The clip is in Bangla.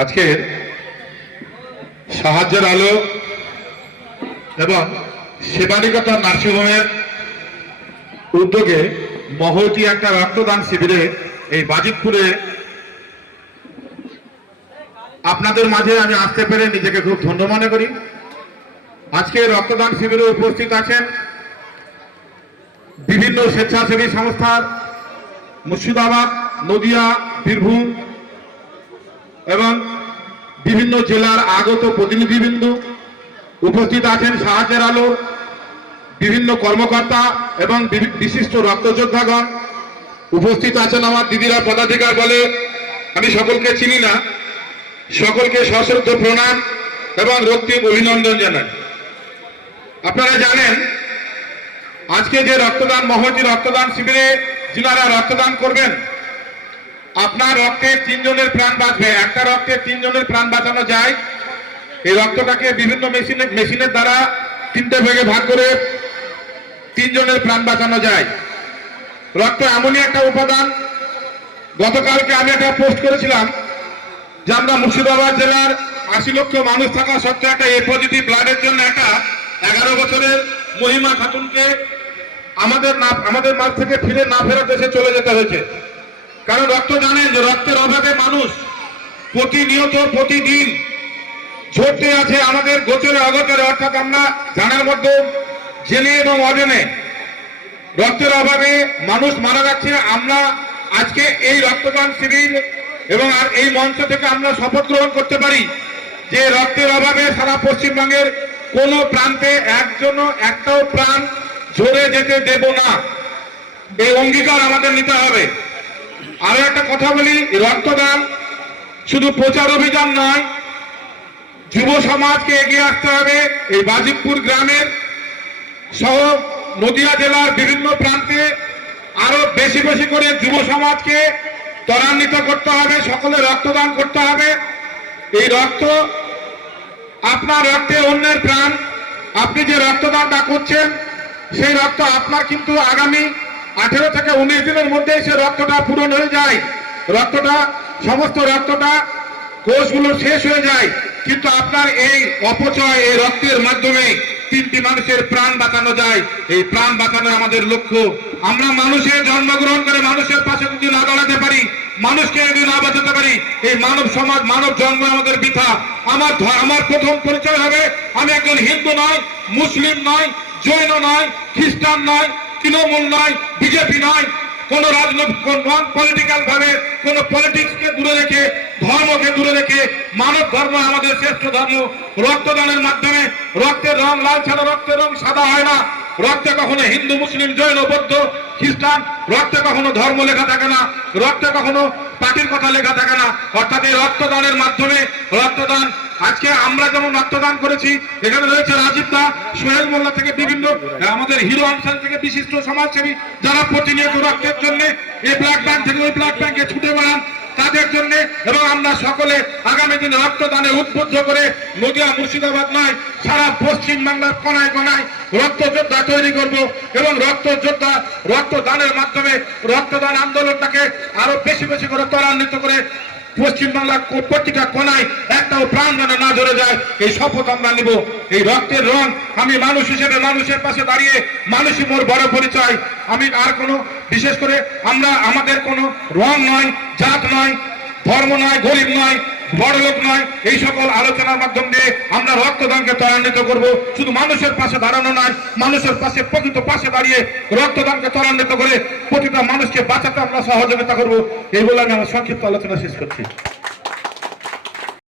আজকের সাহায্যের আলো এবং সেবানিকতা নার্সিংহোমের উদ্যোগে মহতি একটা রক্তদান শিবিরে এই বাজিতপুরে আপনাদের মাঝে আমি আসতে পেরে নিজেকে খুব ধন্য মনে করি। আজকে রক্তদান শিবিরে উপস্থিত আছেন বিভিন্ন স্বেচ্ছাসেবী সংস্থার মুর্শিদাবাদ, নদিয়া, বীরভূম এবং বিভিন্ন জেলার আগত প্রতিনিধিবৃন্দ, উপস্থিত আছেন সাহায্যের আলো বিভিন্ন কর্মকর্তা এবং বিশিষ্ট রক্তযোদ্ধাগণ, উপস্থিত আছেন আমার দিদিরা পদাধিকার বলে আমি সকলকে চিনি না, সকলকে সশ্রদ্ধ প্রণাম এবং রক্তিম অভিনন্দন জানাই। আপনারা জানেন আজকে যে রক্তদান মহতি রক্তদান শিবিরে যিনারা রক্তদান করবেন, আপনার রক্তে 3 জনের প্রাণ বাঁচবে। একটা রক্তে 3 জনের প্রাণ বাঁচানো যায়। এই রক্তটাকে বিভিন্ন মেশিনের দ্বারা 3টে ভাগে ভাগ করে 3 জনের প্রাণ বাঁচানো যায়। রক্ত এমনই একটা উপাদান, গতকালকে আমি একটা পোস্ট করেছিলাম যে আমরা মুর্শিদাবাদ জেলার 80 লক্ষ মানুষ থাকা সত্ত্বেও একটা এ পজিটিভ ব্লাডের জন্য একটা 11 বছরের মহিমা খাতুনকে আমাদের মাঝ থেকে ফিরে না ফেরার দেশে চলে যেতে হয়েছে। কারণ রক্ত জানেন যে রক্তের অভাবে মানুষ প্রতিনিয়ত প্রতিদিন ঝরতে আছে আমাদের গোচরে অগোচরে, অর্থাৎ আমরা জানার মধ্যে জেনে এবং অজেনে রক্তের অভাবে মানুষ মারা যাচ্ছে। আমরা আজকে এই রক্তদান শিবির এবং আর এই মঞ্চ থেকে আমরা শপথ গ্রহণ করতে পারি যে রক্তের অভাবে সারা পশ্চিমবঙ্গের কোনো প্রান্তে একটাও প্রাণ ঝরে যেতে দেব না। এই অঙ্গীকার আমাদের নিতে হবে। আরো একটা কথা বলি, রক্তদান শুধু প্রচার অভিযান নয়, যুব সমাজকে এগিয়ে আসতে হবে। এই বাজিতপুর গ্রামের সহ নদিয়া জেলার বিভিন্ন প্রান্তে আরো বেশি বেশি করে যুব সমাজকে ত্বরান্বিত করতে হবে, সকলে রক্তদান করতে হবে। এই রক্ত আপনার রক্তে অন্যের প্রাণ। আপনি যে রক্তদানটা করছেন সেই রক্ত আপনার কিন্তু আগামী 18 থেকে 19 দিনের মধ্যে সে রক্তটা পূরণ হয়ে যায়। সমস্ত রক্তটা কোষগুলো শেষ হয়ে যায়, কিন্তু আপনার এই অপচয় এই রক্তের মাধ্যমে 3টি মানুষের প্রাণ বাঁচানো যায়। এই প্রাণ বাঁচানো আমাদের লক্ষ্য। আমরা মানুষের জন্মগ্রহণ করে মানুষের পাশে যদি না দাঁড়াতে পারি, মানুষকে যদি না বাঁচাতে পারি, এই মানব সমাজ মানব জন্ম আমাদের বৃথা। আমার প্রথম পরিচয় হবে আমি একজন হিন্দু নয়, মুসলিম নয়, জৈন নয়, খ্রিস্টান নয়, তৃণমূল নয়, বিজেপি নয়, কোন রাজনৈতিক নন পলিটিক্যাল ভাবে কোন পলিটিক্সকে দূরে রেখে ধর্মকে দূরে রেখে মানব ধর্ম আমাদের শ্রেষ্ঠ ধর্ম। রক্তদানের মাধ্যমে রক্তের রং লাল ছাড়া রক্তের রং সাদা হয় না। রক্তে কখনো হিন্দু, মুসলিম, জৈন, বৌদ্ধ, খ্রিস্টান, রক্তে কখনো ধর্ম লেখা থাকে না, রক্তে কখনো পার্টির কথা লেখা থাকে না। অর্থাৎ এই রক্তদানের মাধ্যমে রক্তদান আজকে আমরা যেমন রক্তদান করেছি, এখানে রয়েছে রাজীব দা, সোহেল মোল্লা থেকে বিভিন্ন আমাদের হিরো অঞ্চল থেকে বিশিষ্ট সমাজসেবী যারা প্রতিনিয়ত রক্তের জন্য এই ব্লাড ব্যাংক থেকে ওই ব্লাড ব্যাংকে ছুটে বেড়ান, তাদের জন্য। এবং আমরা সকলে আগামী দিনে রক্তদানে উদ্বুদ্ধ করে নদিয়া মুর্শিদাবাদ নয় সারা পশ্চিমবাংলার কোনায় কোনায় রক্তযোদ্ধা তৈরি করব এবং রক্তদানের মাধ্যমে রক্তদান আন্দোলনটাকে আরো বেশি বেশি করে ত্বরান্বিত করে পশ্চিমবাংলার প্রতিটা কোনায় একটাও প্রাণ যেন না ঝরে যায়, এই শপথ আমরা নিব। এই রক্তের রং, আমি মানুষ হিসেবে মানুষের পাশে দাঁড়িয়ে মানুষই মোর বড় পরিচয়। আমি আর কোনো বিশেষ করে আমাদের কোনো রং নয়, জাত নয়, ধর্ম নয়, গরিব নয়, বড় লোক নয়, এই সকল আলোচনার মাধ্যম দিয়ে আমরা রক্তদানকে ত্বরান্বিত করব। শুধু মানুষের পাশে দাঁড়ানো নয়, মানুষের পাশে প্রকৃত পাশে দাঁড়িয়ে রক্তদানকে ত্বরান্বিত করে প্রতিটা মানুষকে বাঁচাতে আমরা সহযোগিতা করব। এই বলে আমি আমার সংক্ষিপ্ত আলোচনা শেষ করছি।